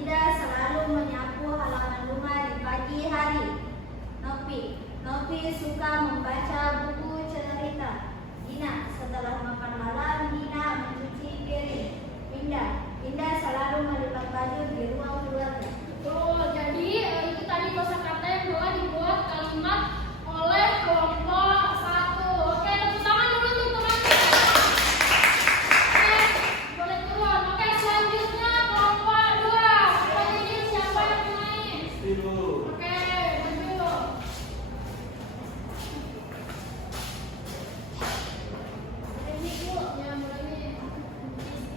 Dinda selalu menyapu halaman rumah di pagi hari. Nopi suka membaca buku cerita. Dina, setelah makan malam, Dina mencuci piring. Dinda selalu melipat baju di ruang keluarga. Betul, jadi itu tadi kosakata yang telah dibuat kalimat oleh kelompok 1. Oke, tepuk tangan dulu untuk teman-teman. Oke, boleh turun. Oke, selanjutnya kelompok 2. Kita jadi siapa yang main? Oke, maju. Ini Bu, ya mulai nih.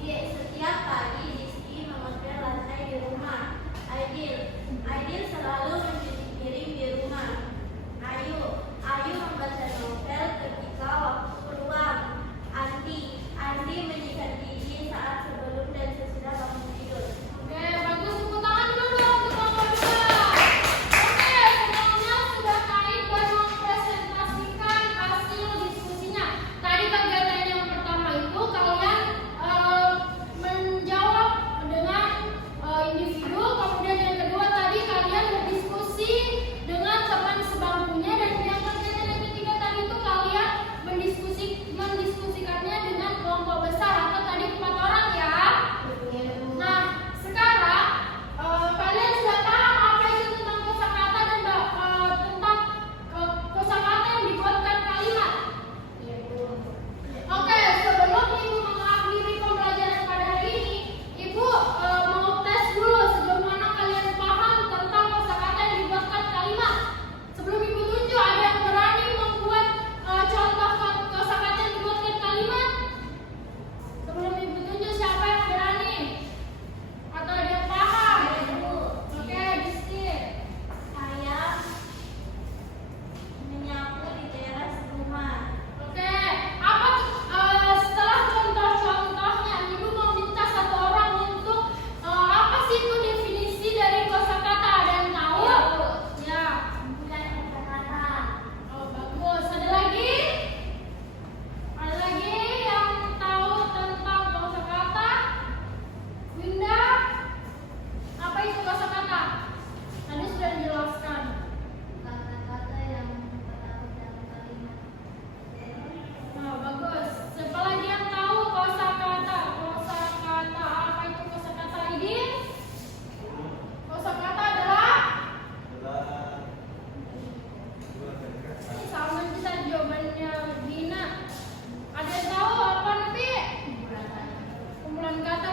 Setiap pagi Rizky mengepel lantai di rumah. Aidil selalu mencuci piring di rumah. Ayu membaca novel ketika waktu luang. Andi menyikat gigi saat sebelum dan sesudah bangun tidur. Oke, bagus. Tepuk tangan dulu dong untuk kelompok 2. Oke, semuanya sudah naik dan mempresentasikan hasil diskusinya. Tadi kegiatan yang pertama itu kalian menjawab dengan individu, kemudian yang kedua tadi kalian berdiskusi dengan teman sebangkunya, dan yang kegiatan yang ketiga tadi itu kalian mendiskusikannya dengan kelompok besar atau tadi 4 orang ya. Nah, sekarang kalian sudah paham apa itu tentang kosakata dan tentang kosakata yang dibuatkan kalimat. Oke, sebelum Ibu mengakhiri pembelajaran pada hari ini, Ibu mau tes dulu sejauh mana kalian paham tentang kosakata yang dibuatkan kalimat. Sebelum Ibu tunjuk, ada yang berani membuat contoh kosakata yang dibuatkan kalimat? Sebelum Ibu tunjuk, siapa yang berani? Atau ada yang paham? Oke, Rizky. Saya menyapu di teras rumah. Oke, apa setelah contoh-contohnya, Ibu mau minta satu orang untuk apa sih itu definisi dari kosakata? Ada yang tahu? Ya. Bukan kata-kata. Oh, bagus. Ada lagi? Ada lagi yang tahu tentang kosakata? Winda, apa itu kosakata? Tadi sudah dijelaskan. Kata-kata yang terdapat dalam kalimat. Nah, bagus. Siapa lagi yang tahu kosakata? Kosakata, apa itu kosakata ini? Kosakata adalah ini sama kita jawabannya Dina. Ada yang tahu apa nanti? Kumpulan kata